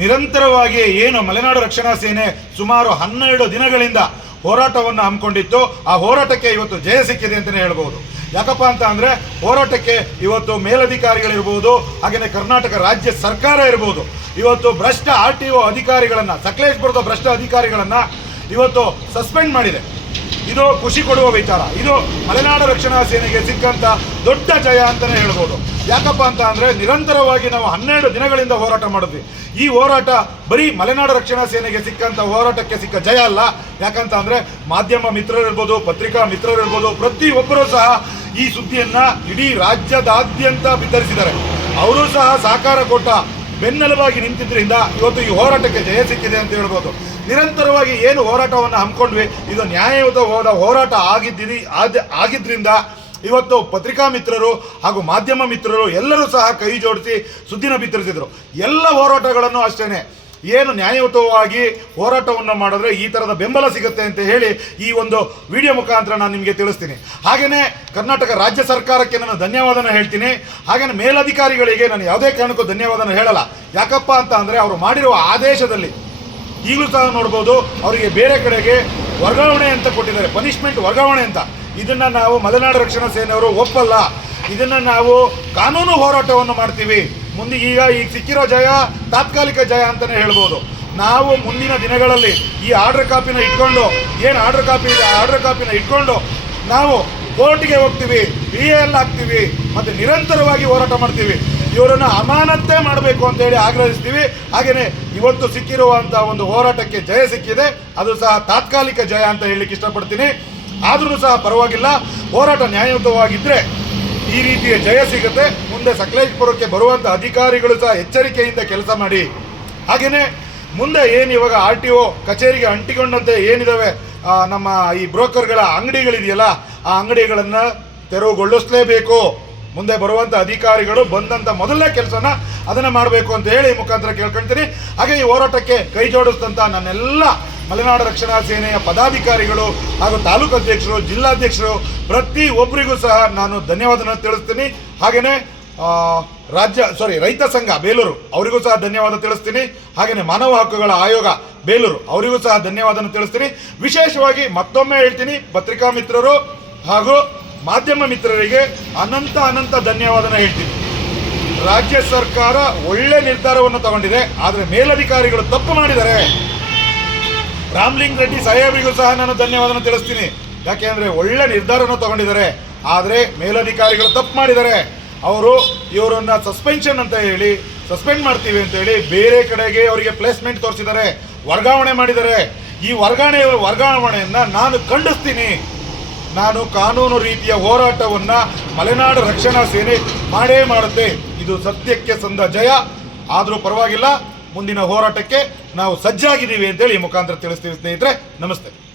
ನಿರಂತರವಾಗಿ ಏನು ಮಲೆನಾಡು ರಕ್ಷಣಾ ಸೇನೆ ಸುಮಾರು ಹನ್ನೆರಡು ದಿನಗಳಿಂದ ಹೋರಾಟವನ್ನು ಹಮ್ಮಿಕೊಂಡಿತ್ತು. ಆ ಹೋರಾಟಕ್ಕೆ ಇವತ್ತು ಜಯ ಸಿಕ್ಕಿದೆ ಅಂತಲೇ ಹೇಳ್ಬೋದು. ಯಾಕಪ್ಪ ಅಂತ ಅಂದರೆ ಹೋರಾಟಕ್ಕೆ ಇವತ್ತು ಮೇಲಧಿಕಾರಿಗಳಿರ್ಬೋದು ಹಾಗೆಯೇ ಕರ್ನಾಟಕ ರಾಜ್ಯ ಸರ್ಕಾರ ಇರ್ಬೋದು. ಇವತ್ತು ಭ್ರಷ್ಟ ಆರ್ ಟಿ ಒ ಅಧಿಕಾರಿಗಳನ್ನು ಸಕಲೇಶ್ಪುರದ ಭ್ರಷ್ಟ ಅಧಿಕಾರಿಗಳನ್ನು ಇವತ್ತು ಸಸ್ಪೆಂಡ್ ಮಾಡಿದೆ. ಇದು ಖುಷಿ ಕೊಡುವ ವಿಚಾರ. ಇದು ಮಲೆನಾಡು ರಕ್ಷಣಾ ಸೇನೆಗೆ ಸಿಕ್ಕಂಥ ದೊಡ್ಡ ಜಯ ಅಂತಲೇ ಹೇಳ್ಬೋದು. ಯಾಕಪ್ಪ ಅಂತ ಅಂದ್ರೆ ನಿರಂತರವಾಗಿ ನಾವು ಹನ್ನೆರಡು ದಿನಗಳಿಂದ ಹೋರಾಟ ಮಾಡಿದ್ವಿ. ಈ ಹೋರಾಟ ಬರೀ ಮಲೆನಾಡು ರಕ್ಷಣಾ ಸೇನೆಗೆ ಸಿಕ್ಕಂತ ಹೋರಾಟಕ್ಕೆ ಸಿಕ್ಕ ಜಯ ಅಲ್ಲ. ಯಾಕಂತ ಅಂದ್ರೆ ಮಾಧ್ಯಮ ಮಿತ್ರರಿರ್ಬೋದು, ಪತ್ರಿಕಾ ಮಿತ್ರರಿರ್ಬೋದು ಪ್ರತಿಯೊಬ್ಬರೂ ಸಹ ಈ ಸುದ್ದಿಯನ್ನ ಇಡೀ ರಾಜ್ಯದಾದ್ಯಂತ ಬಿತ್ತರಿಸಿದ್ದಾರೆ. ಅವರು ಸಹ ಸಹಕಾರ ಕೊಟ್ಟ ಬೆನ್ನೆಲುಬಾಗಿ ನಿಂತಿದ್ದರಿಂದ ಇವತ್ತು ಈ ಹೋರಾಟಕ್ಕೆ ಜಯ ಸಿಕ್ಕಿದೆ ಅಂತ ಹೇಳ್ಬೋದು. ನಿರಂತರವಾಗಿ ಏನು ಹೋರಾಟವನ್ನು ಹಮ್ಮಿಕೊಂಡ್ವಿ, ಇದು ನ್ಯಾಯಯುತವಾದ ಹೋರಾಟ ಆಗಿದ್ದೀರಿ, ಆದ ಆಗಿದ್ರಿಂದ ಇವತ್ತು ಪತ್ರಿಕಾ ಮಿತ್ರರು ಹಾಗೂ ಮಾಧ್ಯಮ ಮಿತ್ರರು ಎಲ್ಲರೂ ಸಹ ಕೈ ಜೋಡಿಸಿ ಸುದ್ದಿನ ಬಿತ್ತರಿಸಿದರು. ಎಲ್ಲ ಹೋರಾಟಗಳನ್ನು ಅಷ್ಟೇನೆ. ಏನು ನ್ಯಾಯಯುತವಾಗಿ ಹೋರಾಟವನ್ನು ಮಾಡಿದ್ರೆ ಈ ಥರದ ಬೆಂಬಲ ಸಿಗುತ್ತೆ ಅಂತ ಹೇಳಿ ಈ ಒಂದು ವಿಡಿಯೋ ಮುಖಾಂತರ ನಾನು ನಿಮಗೆ ತಿಳಿಸ್ತೀನಿ. ಹಾಗೆಯೇ ಕರ್ನಾಟಕ ರಾಜ್ಯ ಸರ್ಕಾರಕ್ಕೆ ನಾನು ಧನ್ಯವಾದನ ಹೇಳ್ತೀನಿ. ಹಾಗೆಯೇ ಮೇಲಧಿಕಾರಿಗಳಿಗೆ ನಾನು ಯಾವುದೇ ಕಾರಣಕ್ಕೂ ಧನ್ಯವಾದನ ಹೇಳಲ್ಲ. ಯಾಕಪ್ಪ ಅಂತ ಅಂದರೆ ಅವರು ಮಾಡಿರುವ ಆದೇಶದಲ್ಲಿ ಈಗಲೂ ಸಹ ನೋಡ್ಬೋದು, ಅವರಿಗೆ ಬೇರೆ ಕಡೆಗೆ ವರ್ಗಾವಣೆ ಅಂತ ಕೊಟ್ಟಿದ್ದಾರೆ. ಪನಿಷ್ಮೆಂಟ್ ವರ್ಗಾವಣೆ ಅಂತ. ಇದನ್ನ ನಾವು ಮಲೆನಾಡು ರಕ್ಷಣಾ ಸೇನೆಯವರು ಒಪ್ಪಲ್ಲ. ಇದನ್ನ ನಾವು ಕಾನೂನು ಹೋರಾಟವನ್ನು ಮಾಡ್ತೀವಿ. ಮುಂದೆ ಈಗ ಈಗ ಸಿಕ್ಕಿರೋ ಜಯ ತಾತ್ಕಾಲಿಕ ಜಯ ಅಂತಾನೆ ಹೇಳ್ಬೋದು. ನಾವು ಮುಂದಿನ ದಿನಗಳಲ್ಲಿ ಈ ಆರ್ಡರ್ ಕಾಪಿನ ಇಟ್ಕೊಂಡು, ಏನು ಆರ್ಡರ್ ಕಾಪಿ ಇದೆ ಆರ್ಡರ್ ಕಾಪಿನ ಇಟ್ಕೊಂಡು ನಾವು ಕೋರ್ಟ್ಗೆ ಹೋಗ್ತೀವಿ ಬಿ ಎಲ್ ಹಾಕ್ತೀವಿ ಮತ್ತು ನಿರಂತರವಾಗಿ ಹೋರಾಟ ಮಾಡ್ತೀವಿ. ಇವರನ್ನು ಅಮಾನತ್ತೆ ಮಾಡಬೇಕು ಅಂತ ಹೇಳಿ ಆಗ್ರಹಿಸ್ತೀವಿ. ಹಾಗೆಯೇ ಇವತ್ತು ಸಿಕ್ಕಿರುವಂಥ ಒಂದು ಹೋರಾಟಕ್ಕೆ ಜಯ ಸಿಕ್ಕಿದೆ. ಅದು ಸಹ ತಾತ್ಕಾಲಿಕ ಜಯ ಅಂತ ಹೇಳಲಿಕ್ಕೆ ಇಷ್ಟಪಡ್ತೀನಿ. ಆದ್ರೂ ಸಹ ಪರವಾಗಿಲ್ಲ. ಹೋರಾಟ ನ್ಯಾಯಯುತವಾಗಿದ್ದರೆ ಈ ರೀತಿಯ ಜಯ ಸಿಗುತ್ತೆ. ಮುಂದೆ ಸಕಲೇಶ್ಪುರಕ್ಕೆ ಬರುವಂಥ ಅಧಿಕಾರಿಗಳು ಸಹ ಎಚ್ಚರಿಕೆಯಿಂದ ಕೆಲಸ ಮಾಡಿ. ಹಾಗೆಯೇ ಮುಂದೆ ಏನು ಇವಾಗ ಆರ್ ಟಿ ಒ ಕಚೇರಿಗೆ ಅಂಟಿಕೊಂಡಂತೆ ಏನಿದಾವೆ ಆ, ನಮ್ಮ ಈ ಬ್ರೋಕರ್ಗಳ ಅಂಗಡಿಗಳಿದೆಯಲ್ಲ ಆ ಅಂಗಡಿಗಳನ್ನು ತೆರವುಗೊಳಿಸಲೇಬೇಕು. ಮುಂದೆ ಬರುವಂಥ ಅಧಿಕಾರಿಗಳು ಬಂದಂಥ ಮೊದಲನೇ ಕೆಲಸನ ಅದನ್ನು ಮಾಡಬೇಕು ಅಂತ ಹೇಳಿ ಮುಖಾಂತರ ಕೇಳ್ಕೊಳ್ತೀನಿ. ಹಾಗೆ ಈ ಹೋರಾಟಕ್ಕೆ ಕೈ ಜೋಡಿಸಿದಂಥ ನನ್ನೆಲ್ಲ ಮಲೆನಾಡು ರಕ್ಷಣಾ ಸೇನೆಯ ಪದಾಧಿಕಾರಿಗಳು ಹಾಗೂ ತಾಲೂಕು ಅಧ್ಯಕ್ಷರು, ಜಿಲ್ಲಾಧ್ಯಕ್ಷರು, ಪ್ರತಿ ಒಬ್ಬರಿಗೂ ಸಹ ನಾನು ಧನ್ಯವಾದನ ತಿಳಿಸ್ತೀನಿ. ಹಾಗೆಯೇ ರಾಜ್ಯ ಸಾರಿ ರೈತ ಸಂಘ ಬೇಲೂರು, ಅವರಿಗೂ ಸಹ ಧನ್ಯವಾದ ತಿಳಿಸ್ತೀನಿ. ಹಾಗೆಯೇ ಮಾನವ ಹಕ್ಕುಗಳ ಆಯೋಗ ಬೇಲೂರು, ಅವರಿಗೂ ಸಹ ಧನ್ಯವಾದನ ತಿಳಿಸ್ತೀನಿ. ವಿಶೇಷವಾಗಿ ಮತ್ತೊಮ್ಮೆ ಹೇಳ್ತೀನಿ, ಪತ್ರಿಕಾ ಮಿತ್ರರು ಹಾಗೂ ಮಾಧ್ಯಮ ಮಿತ್ರರಿಗೆ ಅನಂತ ಅನಂತ ಧನ್ಯವಾದನ ಹೇಳ್ತೀನಿ. ರಾಜ್ಯ ಸರ್ಕಾರ ಒಳ್ಳೆ ನಿರ್ಧಾರವನ್ನು ತಗೊಂಡಿದೆ, ಆದರೆ ಮೇಲಧಿಕಾರಿಗಳು ತಪ್ಪು ಮಾಡಿದ್ದಾರೆ. ರಾಮ್ಲಿಂಗ್ ರೆಡ್ಡಿ ಸಾಹೇಬರಿಗೂ ಸಹ ನಾನು ಧನ್ಯವಾದನ ತಿಳಿಸ್ತೀನಿ. ಯಾಕೆಂದ್ರೆ ಒಳ್ಳೆ ನಿರ್ಧಾರನ ತಗೊಂಡಿದ್ದಾರೆ. ಆದರೆ ಮೇಲಧಿಕಾರಿಗಳು ತಪ್ಪು ಮಾಡಿದ್ದಾರೆ. ಅವರು ಇವರನ್ನ ಸಸ್ಪೆನ್ಷನ್ ಅಂತ ಹೇಳಿ, ಸಸ್ಪೆಂಡ್ ಮಾಡ್ತೀವಿ ಅಂತ ಹೇಳಿ ಬೇರೆ ಕಡೆಗೆ ಅವರಿಗೆ ಪ್ಲೇಸ್ಮೆಂಟ್ ತೋರಿಸಿದ್ದಾರೆ. ವರ್ಗಾವಣೆ ಮಾಡಿದ್ದಾರೆ. ಈ ವರ್ಗಾವಣೆ ವರ್ಗಾವಣೆಯನ್ನ ನಾನು ಖಂಡಿಸ್ತೀನಿ. ನಾನು ಕಾನೂನು ರೀತಿಯ ಹೋರಾಟವನ್ನ ಮಲೆನಾಡು ರಕ್ಷಣಾ ಸೇನೆ ಮಾಡೇ ಮಾಡುತ್ತೆ. ಇದು ಸತ್ಯಕ್ಕೆ ಸಂದ ಜಯ. ಆದರೂ ಪರವಾಗಿಲ್ಲ. ಮುಂದಿನ ಹೋರಾಟಕ್ಕೆ ನಾವು ಸಜ್ಜಾಗಿದ್ದೀವಿ ಅಂತೇಳಿ ಈ ಮುಖಾಂತರ ತಿಳಿಸ್ತೀವಿ ಸ್ನೇಹಿತರೆ. ನಮಸ್ತೆ.